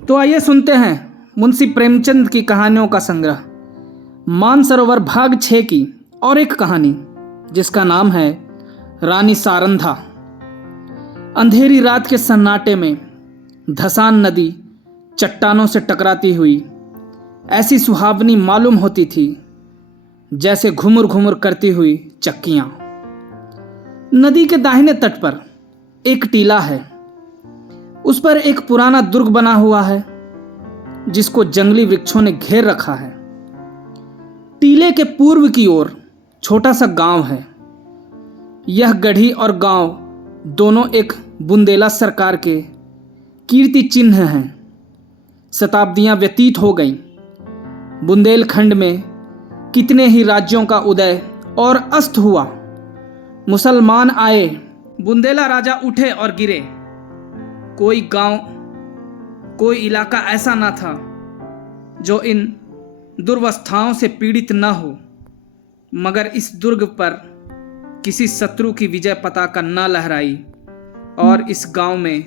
तो आइए सुनते हैं मुंशी प्रेमचंद की कहानियों का संग्रह मानसरोवर भाग 6 की और एक कहानी जिसका नाम है रानी सारंधा। अंधेरी रात के सन्नाटे में धसान नदी चट्टानों से टकराती हुई ऐसी सुहावनी मालूम होती थी जैसे घुमुर घुमुर करती हुई चक्कियां। नदी के दाहिने तट पर एक टीला है। उस पर एक पुराना दुर्ग बना हुआ है जिसको जंगली वृक्षों ने घेर रखा है। टीले के पूर्व की ओर छोटा सा गांव है। यह गढ़ी और गांव दोनों एक बुंदेला सरकार के कीर्ति चिन्ह हैं। शताब्दियां व्यतीत हो गईं। बुंदेलखंड में कितने ही राज्यों का उदय और अस्त हुआ। मुसलमान आए, बुंदेला राजा उठे और गिरे। कोई गांव, कोई इलाका ऐसा ना था जो इन दुर्वस्थाओं से पीड़ित न हो, मगर इस दुर्ग पर किसी शत्रु की विजय पताका न लहराई और इस गांव में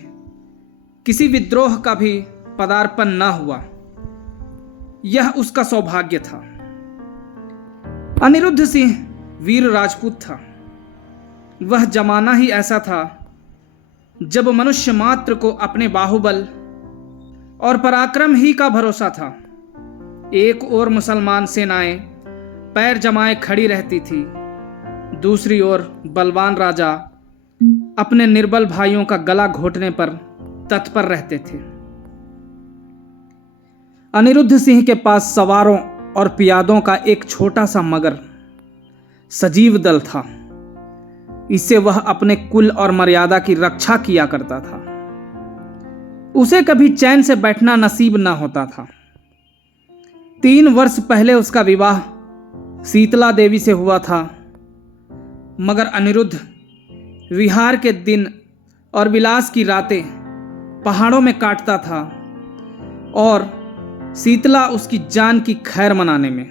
किसी विद्रोह का भी पदार्पण न हुआ। यह उसका सौभाग्य था। अनिरुद्ध सिंह वीर राजपूत था। वह जमाना ही ऐसा था जब मनुष्य मात्र को अपने बाहुबल और पराक्रम ही का भरोसा था। एक ओर मुसलमान सेनाएं पैर जमाए खड़ी रहती थी, दूसरी ओर बलवान राजा अपने निर्बल भाइयों का गला घोटने पर तत्पर रहते थे। अनिरुद्ध सिंह के पास सवारों और पियादों का एक छोटा सा मगर सजीव दल था। इससे वह अपने कुल और मर्यादा की रक्षा किया करता था। उसे कभी चैन से बैठना नसीब न होता था। 3 वर्ष पहले उसका विवाह शीतला देवी से हुआ था, मगर अनिरुद्ध विहार के दिन और विलास की रातें पहाड़ों में काटता था और शीतला उसकी जान की खैर मनाने में।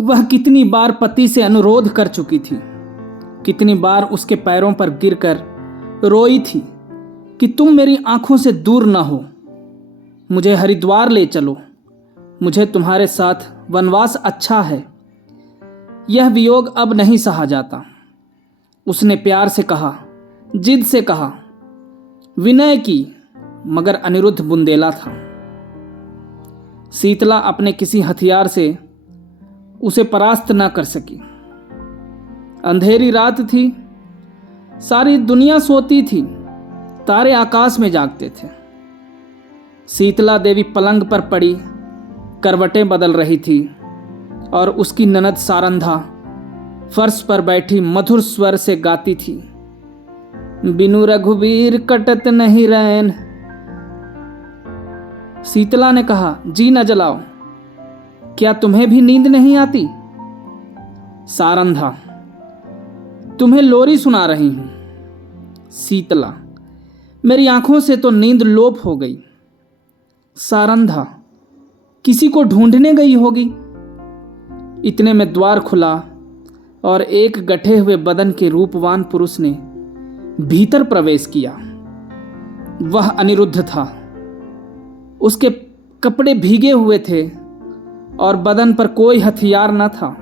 वह कितनी बार पति से अनुरोध कर चुकी थी, कितनी बार उसके पैरों पर गिरकर रोई थी कि तुम मेरी आंखों से दूर न हो, मुझे हरिद्वार ले चलो, मुझे तुम्हारे साथ वनवास अच्छा है। यह वियोग अब नहीं सहा जाता। उसने प्यार से कहा, जिद से कहा, विनय की, मगर अनिरुद्ध बुंदेला था। शीतला अपने किसी हथियार से उसे परास्त न कर सकी। अंधेरी रात थी, सारी दुनिया सोती थी, तारे आकाश में जागते थे। शीतला देवी पलंग पर पड़ी करवटें बदल रही थी और उसकी ननद सारंधा फर्श पर बैठी मधुर स्वर से गाती थी, बिनु रघुवीर कटत नहीं रैन। शीतला ने कहा, जी न जलाओ, क्या तुम्हें भी नींद नहीं आती? सारंधा, तुम्हें लोरी सुना रही हूं। शीतला, मेरी आंखों से तो नींद लोप हो गई। सारंधा, किसी को ढूंढने गई होगी। इतने में द्वार खुला और एक गठे हुए बदन के रूपवान पुरुष ने भीतर प्रवेश किया। वह अनिरुद्ध था। उसके कपड़े भीगे हुए थे और बदन पर कोई हथियार न था।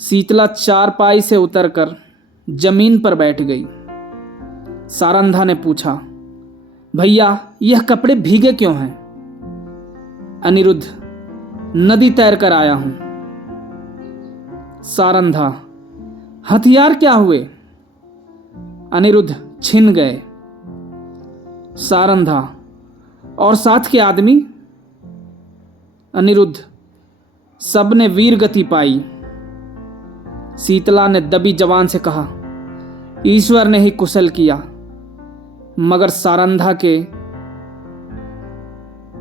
शीतला चारपाई से उतरकर जमीन पर बैठ गई। सारंधा ने पूछा, भैया यह कपड़े भीगे क्यों हैं? अनिरुद्ध, नदी तैर कर आया हूं। सारंधा, हथियार क्या हुए? अनिरुद्ध, छिन गए। सारंधा, और साथ के आदमी? अनिरुद्ध, सबने वीर गति पाई। शीतला ने दबी जवान से कहा, ईश्वर ने ही कुशल किया। मगर सारंधा के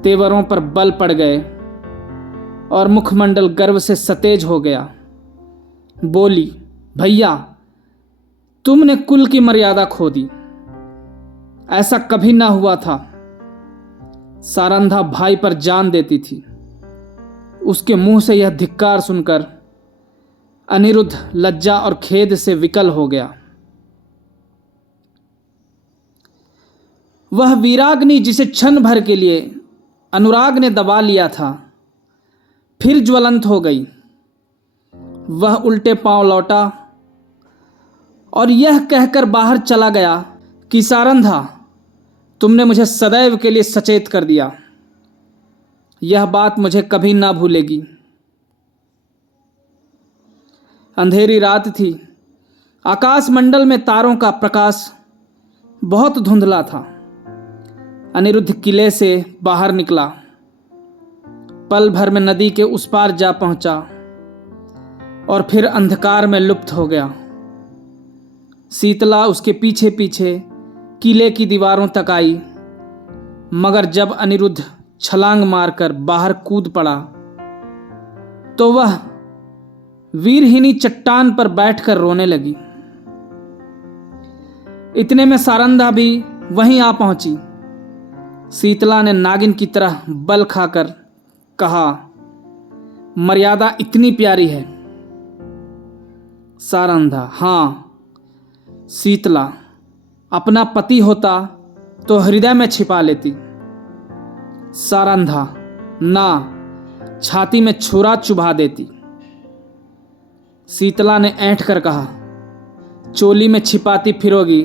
तेवरों पर बल पड़ गए और मुखमंडल गर्व से सतेज हो गया। बोली, भैया तुमने कुल की मर्यादा खो दी, ऐसा कभी ना हुआ था। सारंधा भाई पर जान देती थी। उसके मुंह से यह धिक्कार सुनकर अनिरुद्ध लज्जा और खेद से विकल हो गया। वह वीराग्नि जिसे क्षण भर के लिए अनुराग ने दबा लिया था, फिर ज्वलंत हो गई। वह उल्टे पांव लौटा और यह कहकर बाहर चला गया कि सारंधा, तुमने मुझे सदैव के लिए सचेत कर दिया। यह बात मुझे कभी ना भूलेगी। अंधेरी रात थी। आकाश मंडल में तारों का प्रकाश बहुत धुंधला था। अनिरुद्ध किले से बाहर निकला, पल भर में नदी के उस पार जा पहुंचा और फिर अंधकार में लुप्त हो गया। शीतला उसके पीछे पीछे किले की दीवारों तक आई, मगर जब अनिरुद्ध छलांग मारकर बाहर कूद पड़ा तो वह वीरहिनी चट्टान पर बैठकर रोने लगी। इतने में सारंधा भी वहीं आ पहुंची। शीतला ने नागिन की तरह बल खाकर कहा, मर्यादा इतनी प्यारी है। सारंधा, हाँ। शीतला, अपना पति होता तो हृदय में छिपा लेती। सारंधा, ना, छाती में छुरा चुभा देती। शीतला ने ऐंठ कर कहा, चोली में छिपाती फिरोगी,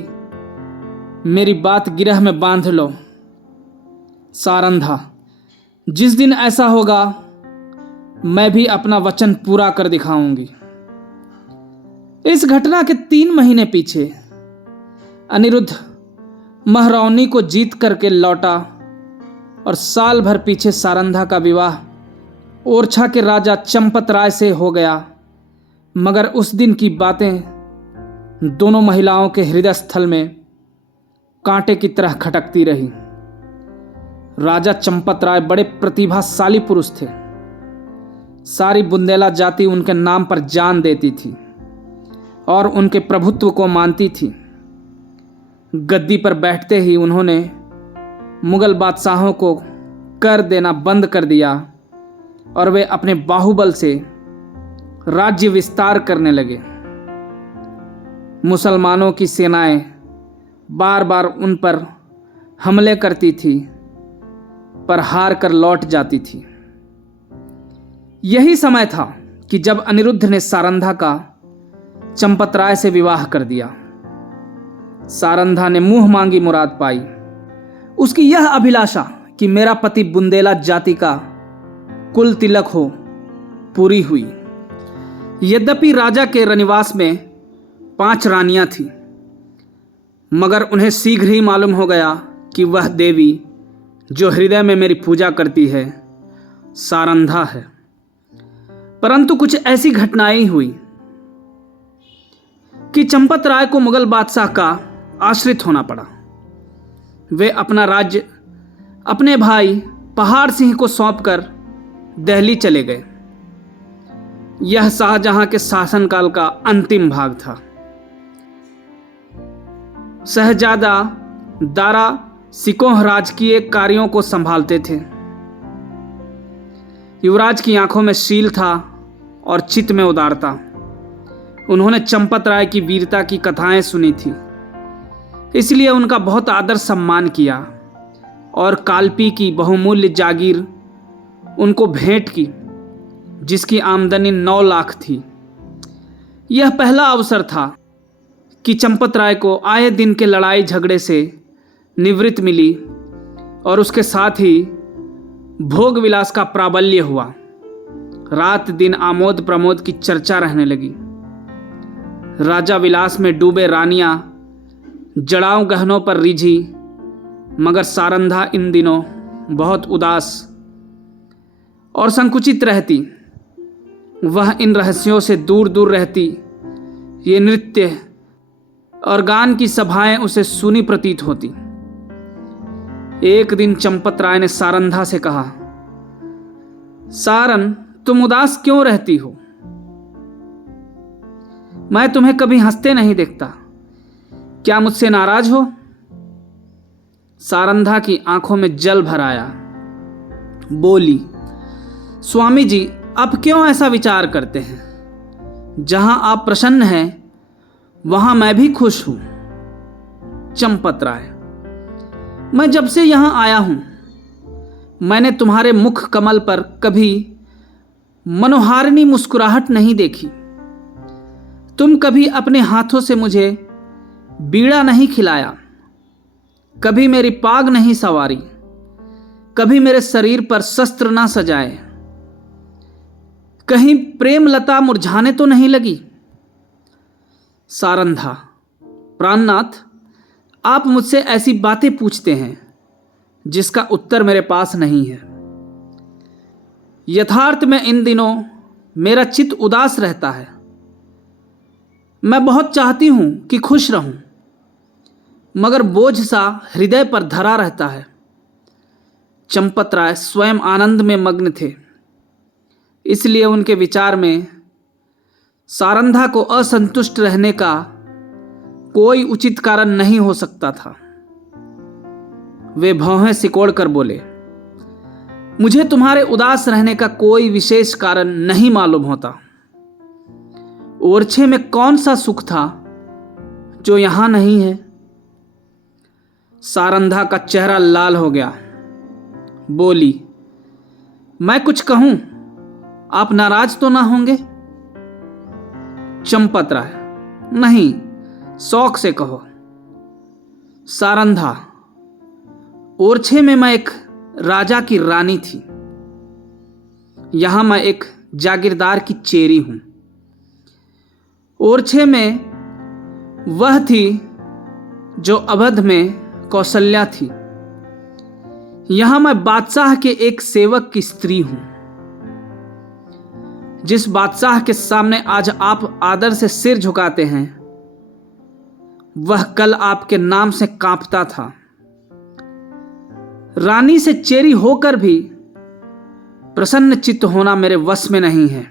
मेरी बात गिरह में बांध लो। सारंधा, जिस दिन ऐसा होगा मैं भी अपना वचन पूरा कर दिखाऊंगी। इस घटना के 3 महीने पीछे अनिरुद्ध महरौनी को जीत करके लौटा और साल भर पीछे सारंधा का विवाह ओरछा के राजा चंपत राय से हो गया। मगर उस दिन की बातें दोनों महिलाओं के हृदय स्थल में कांटे की तरह खटकती रही। राजा चंपत राय बड़े प्रतिभाशाली पुरुष थे। सारी बुंदेला जाति उनके नाम पर जान देती थी और उनके प्रभुत्व को मानती थी। गद्दी पर बैठते ही उन्होंने मुगल बादशाहों को कर देना बंद कर दिया और वे अपने बाहुबल से राज्य विस्तार करने लगे। मुसलमानों की सेनाएं बार बार उन पर हमले करती थी, पर हार कर लौट जाती थी। यही समय था कि जब अनिरुद्ध ने सारंधा का चंपत राय से विवाह कर दिया। सारंधा ने मुंह मांगी मुराद पाई। उसकी यह अभिलाषा कि मेरा पति बुंदेला जाति का कुल तिलक हो, पूरी हुई। यद्यपि राजा के रनिवास में 5 रानियां थीं, मगर उन्हें शीघ्र ही मालूम हो गया कि वह देवी जो हृदय में मेरी पूजा करती है सारंधा है। परंतु कुछ ऐसी घटनाएं हुई कि चंपत राय को मुगल बादशाह का आश्रित होना पड़ा। वे अपना राज्य अपने भाई पहाड़ सिंह को सौंपकर दिल्ली चले गए। यह शाहजहां के शासनकाल का अंतिम भाग था। शहजादा दारा सिकोह राजकीय कार्यों को संभालते थे। युवराज की आंखों में शील था और चित्त में उदारता। उन्होंने चंपत राय की वीरता की कथाएं सुनी थी, इसलिए उनका बहुत आदर सम्मान किया और कालपी की बहुमूल्य जागीर उनको भेंट की, जिसकी आमदनी 9 लाख थी। यह पहला अवसर था कि चंपत राय को आए दिन के लड़ाई झगड़े से निवृत्ति मिली और उसके साथ ही भोग विलास का प्राबल्य हुआ। रात दिन आमोद प्रमोद की चर्चा रहने लगी। राजा विलास में डूबे रानियां जड़ाऊ गहनों पर रिझी, मगर सारंधा इन दिनों बहुत उदास और संकुचित रहती। वह इन रहस्यों से दूर दूर रहती। ये नृत्य और गान की सभाएं उसे सुनी प्रतीत होती। एक दिन चंपत राय ने सारंधा से कहा, सारन, तुम उदास क्यों रहती हो? मैं तुम्हें कभी हंसते नहीं देखता। क्या मुझसे नाराज हो? सारंधा की आंखों में जल भर आया। बोली, स्वामी जी, आप क्यों ऐसा विचार करते हैं? जहां आप प्रसन्न हैं वहां मैं भी खुश हूं। चंपत राय, मैं जब से यहाँ आया हूँ मैंने तुम्हारे मुख कमल पर कभी मनोहारिणी मुस्कुराहट नहीं देखी। तुम कभी अपने हाथों से मुझे बीड़ा नहीं खिलाया, कभी मेरी पाग नहीं सवारी, कभी मेरे शरीर पर शस्त्र ना सजाए। कहीं प्रेम लता मुरझाने तो नहीं लगी। सारंधा, प्राणनाथ, आप मुझसे ऐसी बातें पूछते हैं जिसका उत्तर मेरे पास नहीं है। यथार्थ में इन दिनों मेरा चित्त उदास रहता है। मैं बहुत चाहती हूं कि खुश रहूं, मगर बोझ सा हृदय पर धरा रहता है। चंपत राय स्वयं आनंद में मग्न थे, इसलिए उनके विचार में सारंधा को असंतुष्ट रहने का कोई उचित कारण नहीं हो सकता था। वे भौहें सिकोड़ कर बोले, मुझे तुम्हारे उदास रहने का कोई विशेष कारण नहीं मालूम होता। ओरछे में कौन सा सुख था जो यहां नहीं है? सारंधा का चेहरा लाल हो गया। बोली, मैं कुछ कहूं, आप नाराज तो ना होंगे? चंपत राय, नहीं, शौक से कहो। सारंधा, ओरछे में मैं एक राजा की रानी थी, यहां मैं एक जागीरदार की चेरी हूं। ओरछे में वह थी जो अवध में कौशल्या थी, यहां मैं बादशाह के एक सेवक की स्त्री हूं। जिस बादशाह के सामने आज आप आदर से सिर झुकाते हैं, वह कल आपके नाम से कांपता था। रानी से चेरी होकर भी प्रसन्न चित्त होना मेरे वश में नहीं है।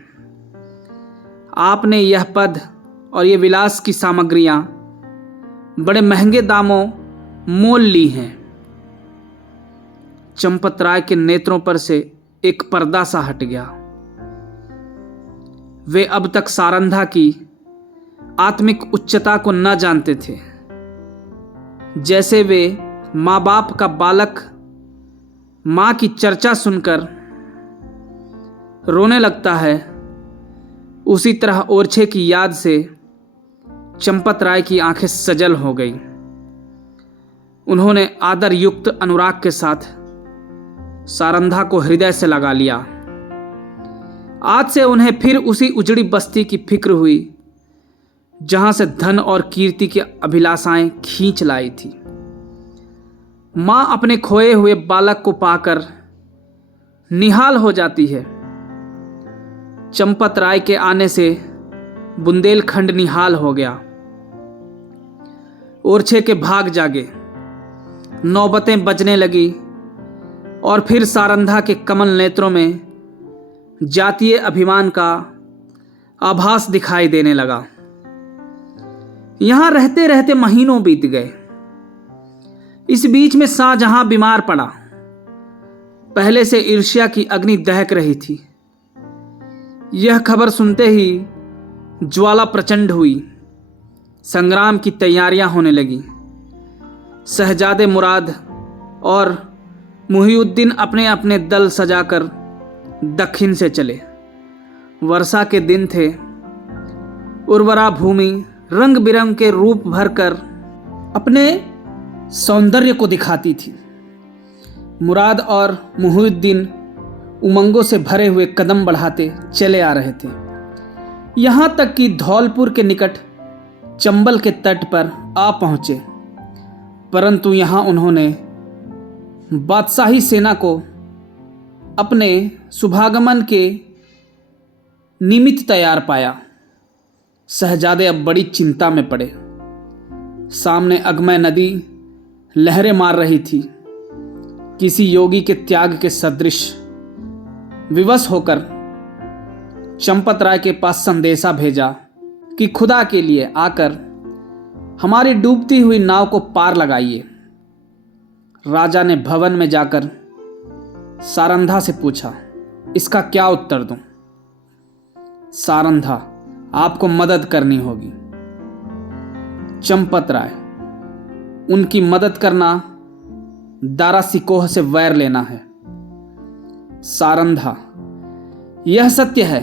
आपने यह पद और ये विलास की सामग्रियां बड़े महंगे दामों मोल ली हैं। चंपत राय के नेत्रों पर से एक पर्दा सा हट गया। वे अब तक सारंधा की आत्मिक उच्चता को न जानते थे। जैसे वे माँ बाप का बालक माँ की चर्चा सुनकर रोने लगता है, उसी तरह ओरछे की याद से चंपत राय की आंखें सजल हो गई। उन्होंने आदर युक्त अनुराग के साथ सारंधा को हृदय से लगा लिया। आज से उन्हें फिर उसी उजड़ी बस्ती की फिक्र हुई जहां से धन और कीर्ति की अभिलाषाएं खींच लाई थी। मां अपने खोए हुए बालक को पाकर निहाल हो जाती है। चंपत राय के आने से बुंदेलखंड निहाल हो गया। ओरछे के भाग जागे, नौबतें बजने लगी और फिर सारंधा के कमल नेत्रों में जातीय अभिमान का आभास दिखाई देने लगा। यहां रहते रहते महीनों बीत गए। इस बीच में शाहजहां बीमार पड़ा। पहले से ईर्ष्या की अग्नि दहक रही थी। यह खबर सुनते ही ज्वाला प्रचंड हुई। संग्राम की तैयारियां होने लगी। शहजादे मुराद और मुहिउद्दीन अपने अपने दल सजाकर दक्षिण से चले। वर्षा के दिन थे। उर्वरा भूमि रंग बिरंग के रूप भरकर अपने सौंदर्य को दिखाती थी। मुराद और मुहिउद्दीन उमंगों से भरे हुए कदम बढ़ाते चले आ रहे थे, यहां तक कि धौलपुर के निकट चंबल के तट पर आ पहुंचे। परंतु यहां उन्होंने बादशाही सेना को अपने शुभागमन के निमित्त तैयार पाया। शहजादे अब बड़ी चिंता में पड़े। सामने अगमय नदी लहरें मार रही थी। किसी योगी के त्याग के सदृश विवश होकर चंपत राय के पास संदेशा भेजा कि खुदा के लिए आकर हमारी डूबती हुई नाव को पार लगाइए। राजा ने भवन में जाकर सारंधा से पूछा, इसका क्या उत्तर दूं? सारंधा, आपको मदद करनी होगी। चंपत राय, उनकी मदद करना दारा सिकोह से वैर लेना है। सारंधा, यह सत्य है,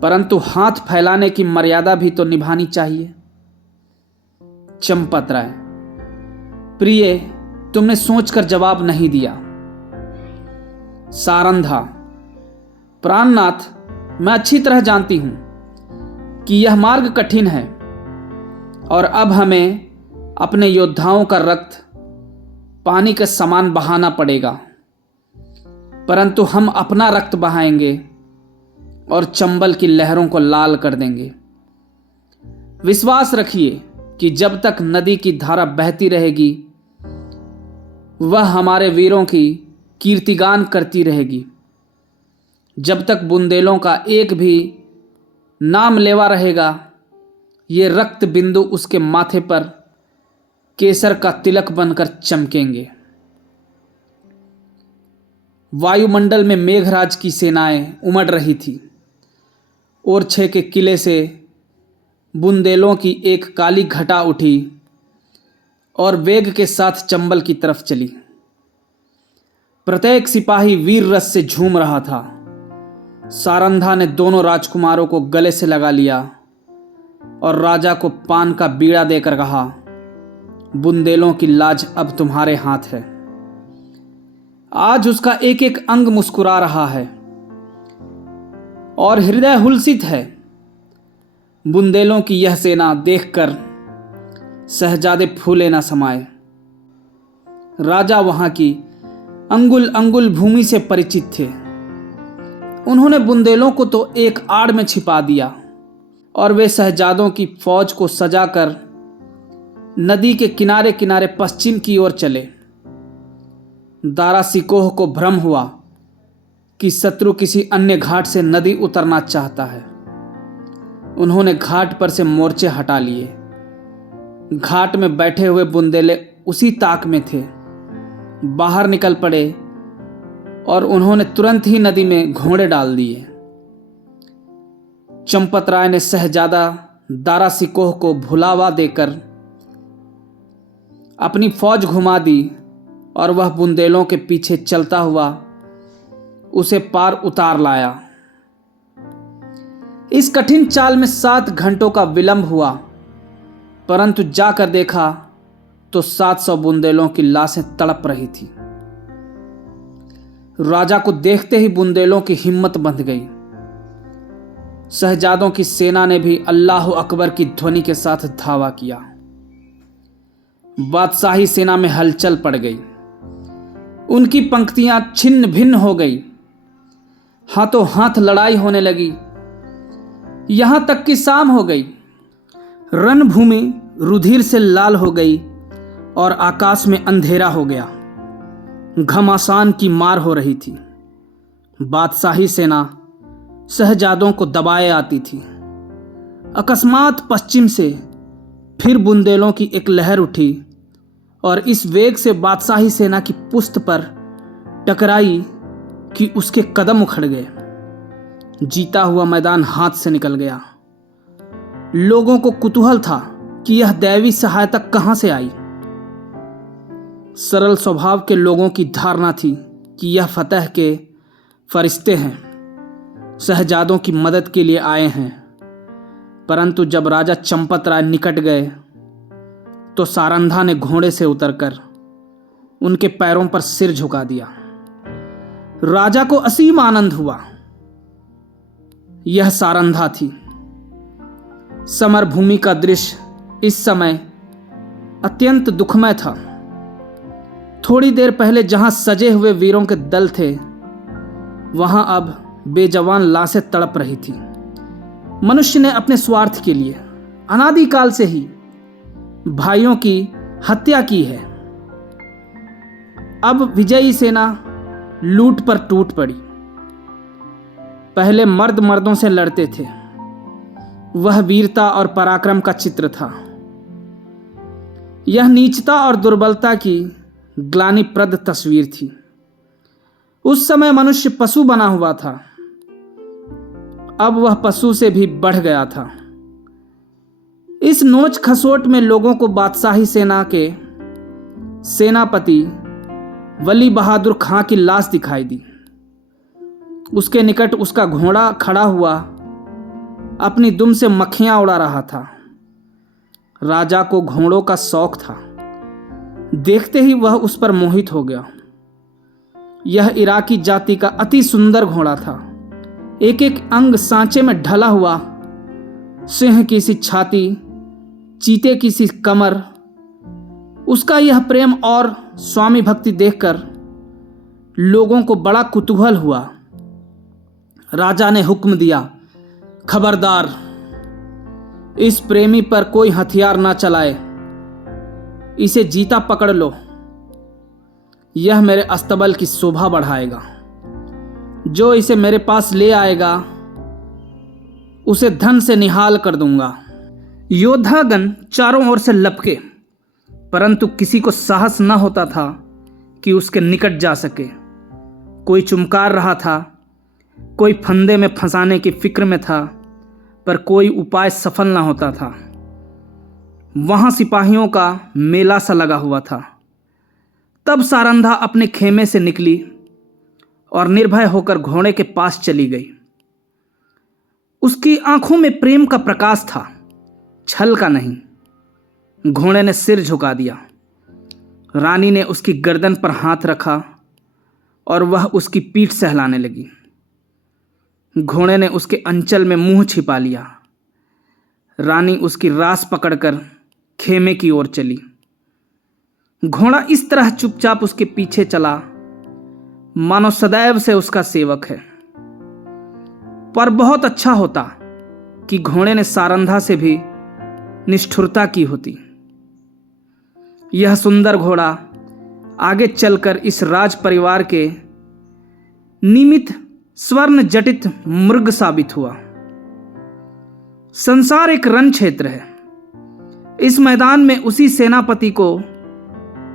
परंतु हाथ फैलाने की मर्यादा भी तो निभानी चाहिए। चंपतराय, प्रिय, तुमने सोचकर जवाब नहीं दिया। सारंधा, प्राणनाथ, मैं अच्छी तरह जानती हूं कि यह मार्ग कठिन है और अब हमें अपने योद्धाओं का रक्त पानी के समान बहाना पड़ेगा, परंतु हम अपना रक्त बहाएंगे और चंबल की लहरों को लाल कर देंगे। विश्वास रखिए कि जब तक नदी की धारा बहती रहेगी वह हमारे वीरों की कीर्तिगान करती रहेगी। जब तक बुंदेलों का एक भी नाम लेवा रहेगा, ये रक्त बिंदु उसके माथे पर केसर का तिलक बनकर चमकेंगे। वायुमंडल में मेघराज की सेनाएं उमड़ रही थी। ओरछे के किले से बुंदेलों की एक काली घटा उठी और वेग के साथ चंबल की तरफ चली। प्रत्येक सिपाही वीर रस से झूम रहा था। सारंधा ने दोनों राजकुमारों को गले से लगा लिया और राजा को पान का बीड़ा देकर कहा, बुंदेलों की लाज अब तुम्हारे हाथ है। आज उसका एक एक अंग मुस्कुरा रहा है और हृदय हुलसित है। बुंदेलों की यह सेना देखकर शहजादे फूले न समाये। राजा वहां की अंगुल अंगुल भूमि से परिचित थे। उन्होंने बुंदेलों को तो एक आड़ में छिपा दिया और वे शहजादों की फौज को सजाकर नदी के किनारे किनारे पश्चिम की ओर चले। दारा सिकोह को भ्रम हुआ कि शत्रु किसी अन्य घाट से नदी उतरना चाहता है। उन्होंने घाट पर से मोर्चे हटा लिए। घाट में बैठे हुए बुंदेले उसी ताक में थे। बाहर निकल पड़े और उन्होंने तुरंत ही नदी में घोड़े डाल दिए। चंपतराय ने शहजादा दारा सिकोह को भुलावा देकर अपनी फौज घुमा दी और वह बुंदेलों के पीछे चलता हुआ उसे पार उतार लाया। इस कठिन चाल में 7 घंटों का विलंब हुआ, परंतु जाकर देखा तो 700 बुंदेलों की लाशें तड़प रही थी। राजा को देखते ही बुंदेलों की हिम्मत बंध गई। शहजादों की सेना ने भी अल्लाह अकबर की ध्वनि के साथ धावा किया। बादशाही सेना में हलचल पड़ गई। उनकी पंक्तियां छिन्न भिन्न हो गई। हाथों हाथ लड़ाई होने लगी। यहां तक कि शाम हो गई। रणभूमि रुधिर से लाल हो गई और आकाश में अंधेरा हो गया। घमासान की मार हो रही थी। बादशाही सेना शहजादों को दबाए आती थी। अकस्मात पश्चिम से फिर बुंदेलों की एक लहर उठी और इस वेग से बादशाही सेना की पुष्ट पर टकराई कि उसके कदम उखड़ गए। जीता हुआ मैदान हाथ से निकल गया। लोगों को कुतूहल था कि यह दैवी सहायता कहां से आई। सरल स्वभाव के लोगों की धारणा थी कि यह फतह के फरिश्ते हैं, शहजादों की मदद के लिए आए हैं। परंतु जब राजा चंपतराय निकट गए तो सारंधा ने घोड़े से उतरकर उनके पैरों पर सिर झुका दिया। राजा को असीम आनंद हुआ। यह सारंधा थी। समर भूमि का दृश्य इस समय अत्यंत दुखमय था। थोड़ी देर पहले जहां सजे हुए वीरों के दल थे, वहां अब बेजवान लाशें तड़प रही थी। मनुष्य ने अपने स्वार्थ के लिए अनादिकाल से ही भाइयों की हत्या की है। अब विजयी सेना लूट पर टूट पड़ी। पहले मर्द मर्दों से लड़ते थे। वह वीरता और पराक्रम का चित्र था। यह नीचता और दुर्बलता की ग्लानिप्रद तस्वीर थी। उस समय मनुष्य पशु बना हुआ था। अब वह पशु से भी बढ़ गया था। इस नोच खसोट में लोगों को बादशाही सेना के सेनापति वली बहादुर खां की लाश दिखाई दी। उसके निकट उसका घोड़ा खड़ा हुआ अपनी दुम से मक्खियां उड़ा रहा था। राजा को घोड़ों का शौक था। देखते ही वह उस पर मोहित हो गया। यह इराकी जाति का अति सुंदर घोड़ा था। एक एक अंग सांचे में ढला हुआ, सिंह की सी छाती, चीते की सी कमर। उसका यह प्रेम और स्वामी भक्ति देखकर लोगों को बड़ा कुतूहल हुआ। राजा ने हुक्म दिया, खबरदार, इस प्रेमी पर कोई हथियार ना चलाए। इसे जीता पकड़ लो। यह मेरे अस्तबल की शोभा बढ़ाएगा। जो इसे मेरे पास ले आएगा उसे धन से निहाल कर दूंगा। योद्धागण चारों ओर से लपके, परंतु किसी को साहस न होता था कि उसके निकट जा सके। कोई चुमकार रहा था, कोई फंदे में फंसाने की फिक्र में था, पर कोई उपाय सफल न होता था। वहां सिपाहियों का मेला सा लगा हुआ था। तब सारंधा अपने खेमे से निकली और निर्भय होकर घोड़े के पास चली गई। उसकी आंखों में प्रेम का प्रकाश था, छल का नहीं। घोड़े ने सिर झुका दिया। रानी ने उसकी गर्दन पर हाथ रखा और वह उसकी पीठ सहलाने लगी। घोड़े ने उसके अंचल में मुंह छिपा लिया। रानी उसकी रास पकड़कर खेमे की ओर चली। घोड़ा इस तरह चुपचाप उसके पीछे चला मानो सदैव से उसका सेवक है। पर बहुत अच्छा होता कि घोड़े ने सारंधा से भी निष्ठुरता की होती। यह सुंदर घोड़ा आगे चलकर इस राज परिवार के निमित्त स्वर्ण जटित मृग साबित हुआ। संसार एक रण क्षेत्र है। इस मैदान में उसी सेनापति को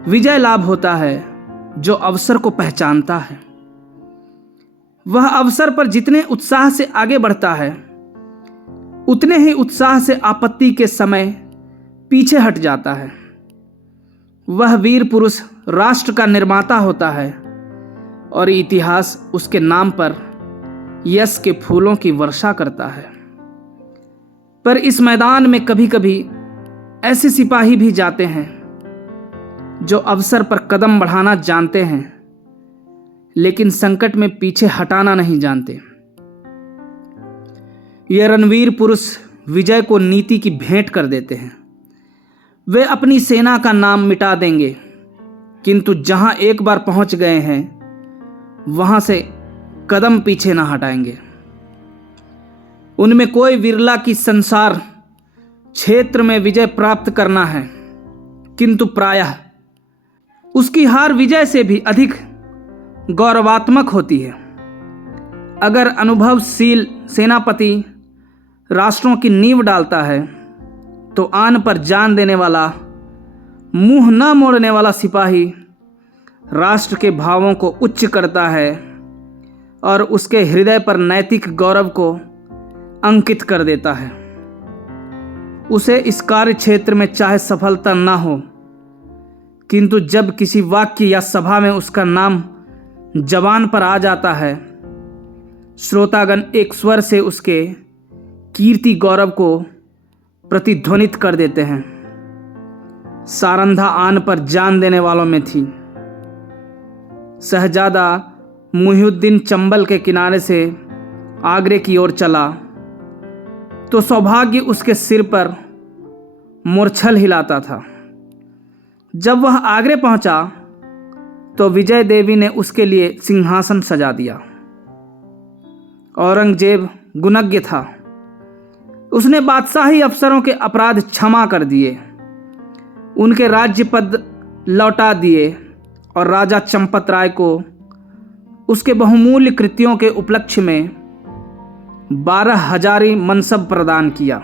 विजय लाभ होता है जो अवसर को पहचानता है। वह अवसर पर जितने उत्साह से आगे बढ़ता है, उतने ही उत्साह से आपत्ति के समय पीछे हट जाता है। वह वीर पुरुष राष्ट्र का निर्माता होता है और इतिहास उसके नाम पर यश के फूलों की वर्षा करता है। पर इस मैदान में कभी कभी ऐसे सिपाही भी जाते हैं जो अवसर पर कदम बढ़ाना जानते हैं, लेकिन संकट में पीछे हटाना नहीं जानते। ये रणवीर पुरुष विजय को नीति की भेंट कर देते हैं। वे अपनी सेना का नाम मिटा देंगे, किंतु जहां एक बार पहुंच गए हैं वहां से कदम पीछे ना हटाएंगे। उनमें कोई विरला की संसार क्षेत्र में विजय प्राप्त करना है, किंतु प्रायः उसकी हार विजय से भी अधिक गौरवात्मक होती है। अगर अनुभवशील सेनापति राष्ट्रों की नींव डालता है तो आन पर जान देने वाला, मुंह न मोड़ने वाला सिपाही राष्ट्र के भावों को उच्च करता है और उसके हृदय पर नैतिक गौरव को अंकित कर देता है। उसे इस कार्य क्षेत्र में चाहे सफलता न हो, किंतु जब किसी वाक्य या सभा में उसका नाम जबान पर आ जाता है, श्रोतागण एक स्वर से उसके कीर्ति गौरव को प्रतिध्वनित कर देते हैं। सारंधा आन पर जान देने वालों में थी। शहजादा मुहिउद्दीन चंबल के किनारे से आगरे की ओर चला तो सौभाग्य उसके सिर पर मूर्छल हिलाता था। जब वह आगरे पहुंचा तो विजय देवी ने उसके लिए सिंहासन सजा दिया। औरंगजेब गुणज्ञ था। उसने बादशाही अफसरों के अपराध क्षमा कर दिए, उनके राज्य पद लौटा दिए और राजा चंपत राय को उसके बहुमूल्य कृत्यों के उपलक्ष्य में 12,000 मनसब प्रदान किया।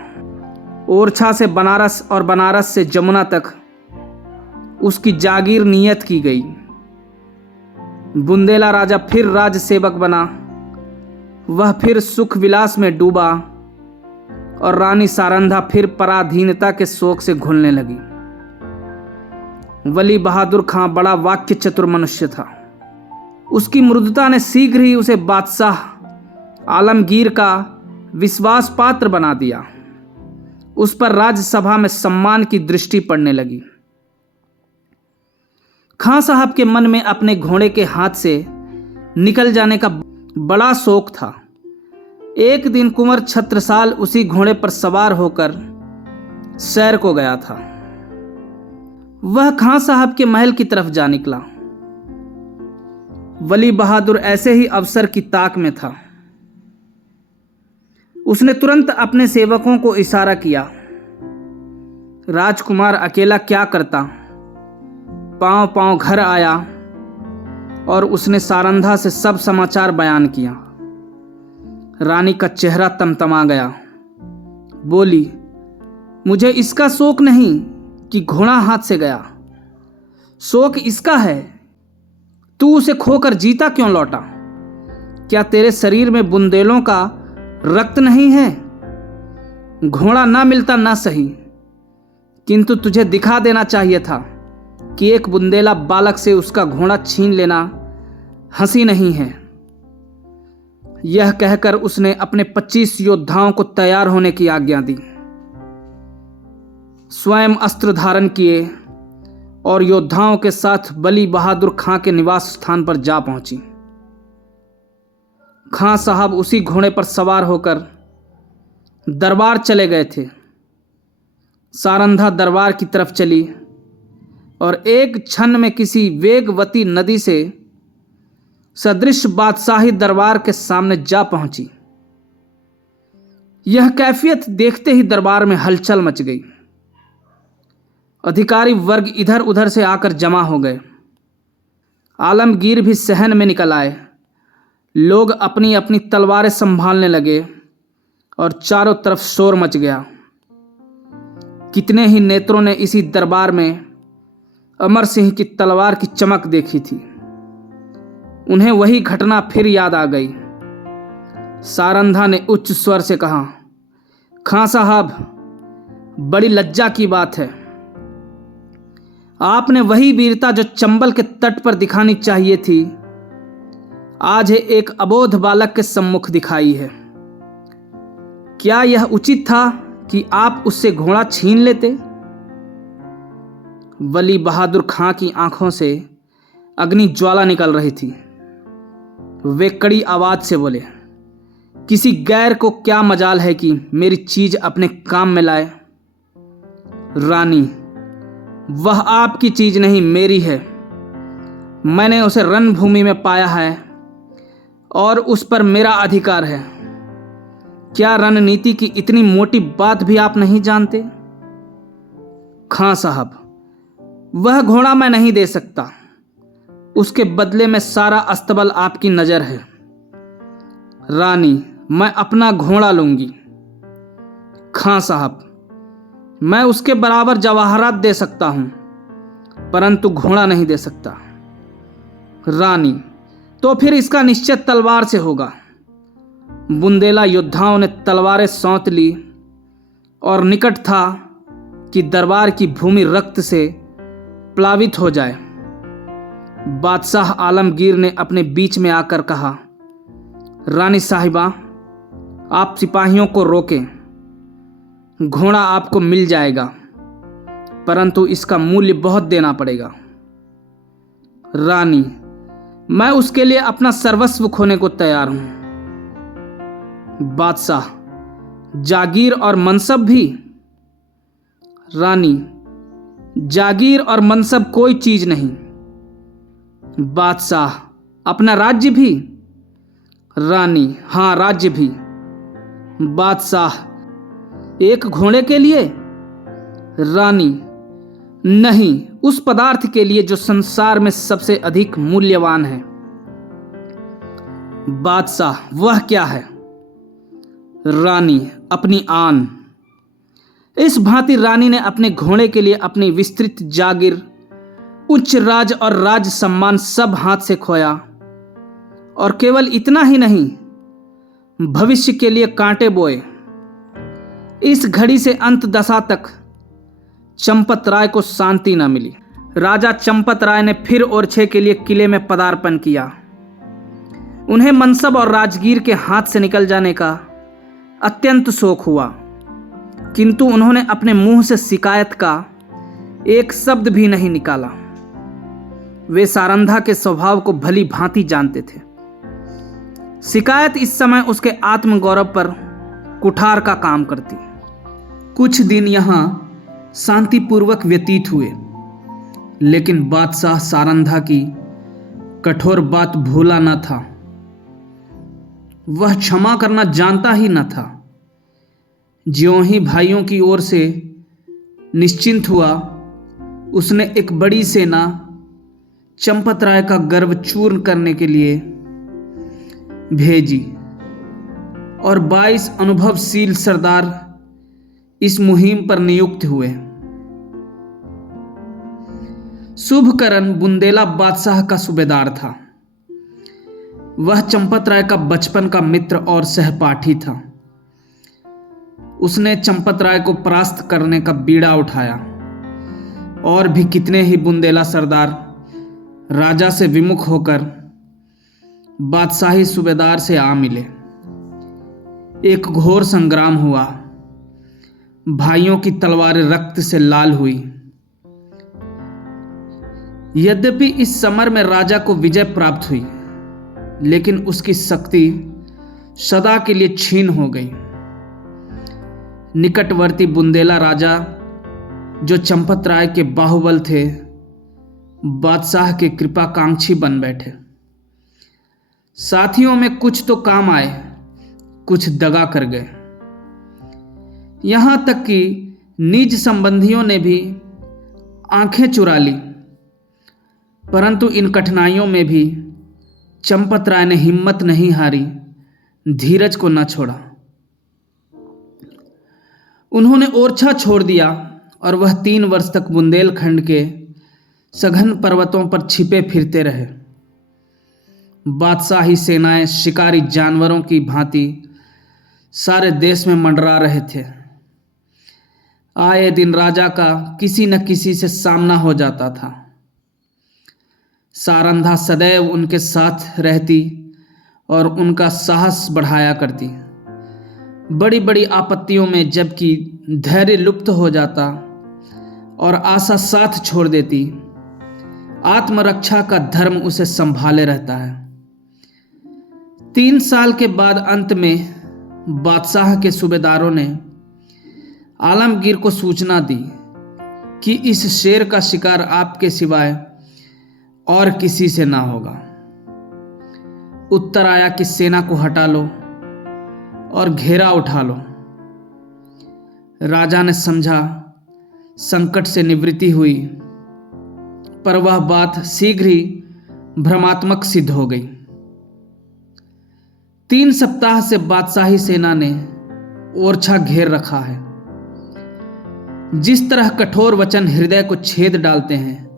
ओरछा से बनारस और बनारस से जमुना तक उसकी जागीर नियत की गई। बुंदेला राजा फिर राज सेवक बना। वह फिर सुख विलास में डूबा और रानी सारंधा फिर पराधीनता के शोक से घुलने लगी। वली बहादुर खां बड़ा वाक्य चतुर मनुष्य था। उसकी मृदुता ने शीघ्र ही उसे बादशाह आलमगीर का विश्वास पात्र बना दिया। उस पर राज्यसभा में सम्मान की दृष्टि पड़ने लगी। खां साहब के मन में अपने घोड़े के हाथ से निकल जाने का बड़ा शौक था। एक दिन कुंवर छत्रसाल उसी घोड़े पर सवार होकर सैर को गया था। वह खां साहब के महल की तरफ जा निकला। वली बहादुर ऐसे ही अवसर की ताक में था। उसने तुरंत अपने सेवकों को इशारा किया। राजकुमार अकेला क्या करता? पांव पांव घर आया और उसने सारंधा से सब समाचार बयान किया। रानी का चेहरा तमतमा गया। बोली, मुझे इसका शौक नहीं कि घोड़ा हाथ से गया, शौक इसका है तू उसे खोकर जीता क्यों लौटा। क्या तेरे शरीर में बुंदेलों का रक्त नहीं है? घोड़ा ना मिलता ना सही, किंतु तुझे दिखा देना चाहिए था कि एक बुंदेला बालक से उसका घोड़ा छीन लेना हंसी नहीं है। यह कहकर उसने अपने 25 योद्धाओं को तैयार होने की आज्ञा दी। स्वयं अस्त्र धारण किए और योद्धाओं के साथ वली बहादुर खां के निवास स्थान पर जा पहुंची। खां साहब उसी घोड़े पर सवार होकर दरबार चले गए थे। सारंधा दरबार की तरफ चली और एक क्षण में किसी वेगवती नदी से सदृश बादशाही दरबार के सामने जा पहुंची। यह कैफियत देखते ही दरबार में हलचल मच गई। अधिकारी वर्ग इधर उधर से आकर जमा हो गए। आलमगीर भी सहन में निकल आए। लोग अपनी अपनी तलवारें संभालने लगे और चारों तरफ शोर मच गया। कितने ही नेत्रों ने इसी दरबार में अमर सिंह की तलवार की चमक देखी थी। उन्हें वही घटना फिर याद आ गई। सारंधा ने उच्च स्वर से कहा, खां साहब, बड़ी लज्जा की बात है। आपने वही वीरता जो चंबल के तट पर दिखानी चाहिए थी, आज एक अबोध बालक के सम्मुख दिखाई है। क्या यह उचित था कि आप उससे घोड़ा छीन लेते? वली बहादुर खां की आंखों से अग्नि ज्वाला निकल रही थी। वे कड़ी आवाज से बोले, किसी गैर को क्या मजाल है कि मेरी चीज अपने काम में लाए। रानी, वह आपकी चीज नहीं, मेरी है। मैंने उसे रणभूमि में पाया है और उस पर मेरा अधिकार है। क्या रणनीति की इतनी मोटी बात भी आप नहीं जानते? खां साहब, वह घोड़ा मैं नहीं दे सकता। उसके बदले में सारा अस्तबल आपकी नजर है। रानी, मैं अपना घोड़ा लूंगी। खां साहब, मैं उसके बराबर जवाहरात दे सकता हूं, परंतु घोड़ा नहीं दे सकता। रानी, तो फिर इसका निश्चय तलवार से होगा। बुंदेला योद्धाओं ने तलवारें सौंत ली और निकट था कि दरबार की भूमि रक्त से प्लावित हो जाए। बादशाह आलमगीर ने अपने बीच में आकर कहा, रानी साहिबा, आप सिपाहियों को रोकें। घोड़ा आपको मिल जाएगा, परंतु इसका मूल्य बहुत देना पड़ेगा। रानी, मैं उसके लिए अपना सर्वस्व खोने को तैयार हूं। बादशाह, जागीर और मनसब भी? रानी, जागीर और मनसब कोई चीज नहीं। बादशाह, अपना राज्य भी? रानी, हां, राज्य भी। बादशाह, एक घोड़े के लिए? रानी, नहीं, उस पदार्थ के लिए जो संसार में सबसे अधिक मूल्यवान है। बादशाह, वह क्या है? रानी, अपनी आन। इस भांति रानी ने अपने घोड़े के लिए अपनी विस्तृत जागीर, उच्च राज और राज सम्मान सब हाथ से खोया। और केवल इतना ही नहीं, भविष्य के लिए कांटे बोए। इस घड़ी से अंत दशा तक चंपत राय को शांति न मिली। राजा चंपत राय ने फिर ओरछे के लिए किले में पदार्पण किया। उन्हें मनसब और राजगीर के हाथ से निकल जाने का अत्यंत शोक हुआ, किंतु उन्होंने अपने मुंह से शिकायत का एक शब्द भी नहीं निकाला। वे सारंधा के स्वभाव को भली भांति जानते थे। शिकायत इस समय उसके आत्मगौरव पर कुठार का काम करती। कुछ दिन यहां शांतिपूर्वक व्यतीत हुए, लेकिन बादशाह सारंधा की कठोर बात भूला न था। वह क्षमा करना जानता ही न था। ज्यों ही भाइयों की ओर से निश्चिंत हुआ, उसने एक बड़ी सेना चंपत राय का गर्व चूर्ण करने के लिए भेजी और 22 अनुभवशील सरदार इस मुहिम पर नियुक्त हुए। शुभकरण बुंदेला बादशाह का सूबेदार था। वह चंपत राय का बचपन का मित्र और सहपाठी था। उसने चंपत राय को परास्त करने का बीड़ा उठाया और भी कितने ही बुंदेला सरदार राजा से विमुख होकर बादशाही सूबेदार से आ मिले। एक घोर संग्राम हुआ। भाइयों की तलवारें रक्त से लाल हुई। यद्यपि इस समर में राजा को विजय प्राप्त हुई, लेकिन उसकी शक्ति सदा के लिए क्षीण हो गई। निकटवर्ती बुंदेला राजा, जो चंपत राय के बाहुबल थे, बादशाह के कृपाकांक्षी बन बैठे। साथियों में कुछ तो काम आए, कुछ दगा कर गए। यहां तक कि निज संबंधियों ने भी आंखें चुरा ली। परंतु इन कठिनाइयों में भी चंपत राय ने हिम्मत नहीं हारी, धीरज को न छोड़ा। उन्होंने ओरछा छोड़ दिया और वह 3 वर्ष तक बुंदेलखंड के सघन पर्वतों पर छिपे फिरते रहे। बादशाही सेनाएं शिकारी जानवरों की भांति सारे देश में मंडरा रहे थे। आए दिन राजा का किसी न किसी से सामना हो जाता था। सारंधा सदैव उनके साथ रहती और उनका साहस बढ़ाया करती। बड़ी बड़ी आपत्तियों में जबकि धैर्य लुप्त हो जाता और आशा साथ छोड़ देती, आत्मरक्षा का धर्म उसे संभाले रहता है। 3 साल के बाद अंत में बादशाह के सूबेदारों ने आलमगीर को सूचना दी कि इस शेर का शिकार आपके सिवाय और किसी से ना होगा। उत्तर आया कि सेना को हटा लो और घेरा उठा लो। राजा ने समझा संकट से निवृत्ति हुई, पर वह बात शीघ्र ही भ्रमात्मक सिद्ध हो गई। 3 सप्ताह से बादशाही सेना ने ओरछा घेर रखा है। जिस तरह कठोर वचन हृदय को छेद डालते हैं,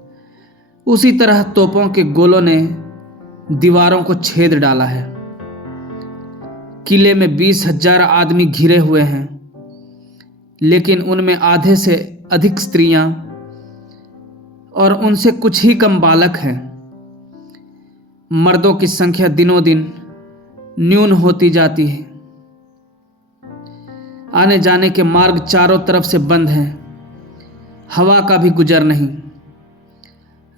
उसी तरह तोपों के गोलों ने दीवारों को छेद डाला है। किले में 20,000 आदमी घिरे हुए हैं, लेकिन उनमें आधे से अधिक स्त्रियां और उनसे कुछ ही कम बालक हैं। मर्दों की संख्या दिनों दिन न्यून होती जाती है। आने जाने के मार्ग चारों तरफ से बंद हैं। हवा का भी गुजर नहीं।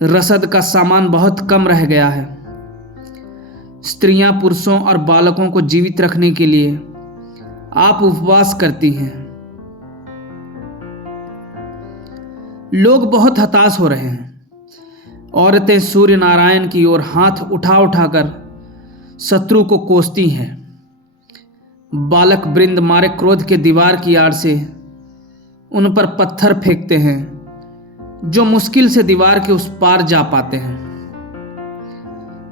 रसद का सामान बहुत कम रह गया है। स्त्रियां पुरुषों और बालकों को जीवित रखने के लिए आप उपवास करती हैं। लोग बहुत हताश हो रहे हैं। औरतें सूर्य नारायण की ओर हाथ उठा उठाकर शत्रु को कोसती हैं। बालक वृंद मारे क्रोध के दीवार की आड़ से उन पर पत्थर फेंकते हैं, जो मुश्किल से दीवार के उस पार जा पाते हैं।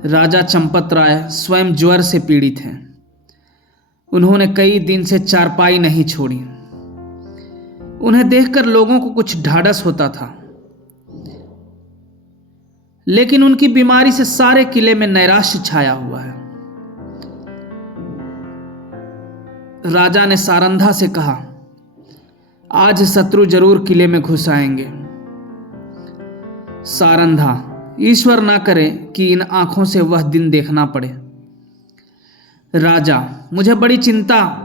राजा चंपत राय स्वयं ज्वर से पीड़ित हैं। उन्होंने कई दिन से चारपाई नहीं छोड़ी। उन्हें देखकर लोगों को कुछ ढाढ़स होता था, लेकिन उनकी बीमारी से सारे किले में नैराश्य छाया हुआ है। राजा ने सारंधा से कहा, आज शत्रु जरूर किले में घुस आएंगे। सारंधा, ईश्वर ना करे कि इन आंखों से वह दिन देखना पड़े। राजा, मुझे बड़ी चिंता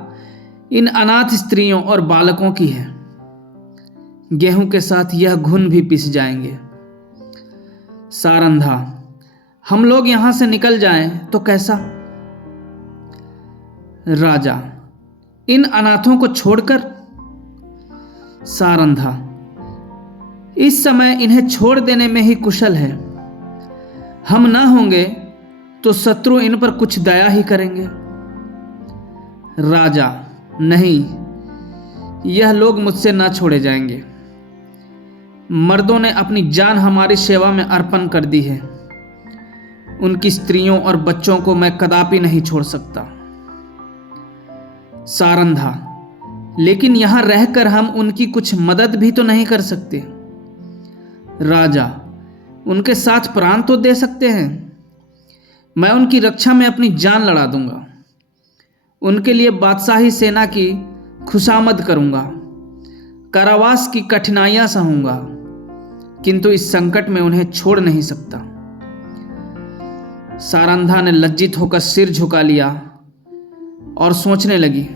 इन अनाथ स्त्रियों और बालकों की है। गेहूं के साथ यह घुन भी पिस जाएंगे। सारंधा, हम लोग यहां से निकल जाएं तो कैसा? राजा, इन अनाथों को छोड़कर? सारंधा, इस समय इन्हें छोड़ देने में ही कुशल है। हम ना होंगे तो शत्रु इन पर कुछ दया ही करेंगे। राजा, नहीं, यह लोग मुझसे ना छोड़े जाएंगे। मर्दों ने अपनी जान हमारी सेवा में अर्पण कर दी है। उनकी स्त्रियों और बच्चों को मैं कदापि नहीं छोड़ सकता। सारंधा, लेकिन यहां रहकर हम उनकी कुछ मदद भी तो नहीं कर सकते। राजा, उनके साथ प्राण तो दे सकते हैं। मैं उनकी रक्षा में अपनी जान लड़ा दूंगा। उनके लिए बादशाही सेना की खुशामद करूंगा, कारावास की कठिनाइयां सहूंगा, किंतु इस संकट में उन्हें छोड़ नहीं सकता। सारंधा ने लज्जित होकर सिर झुका लिया और सोचने लगी,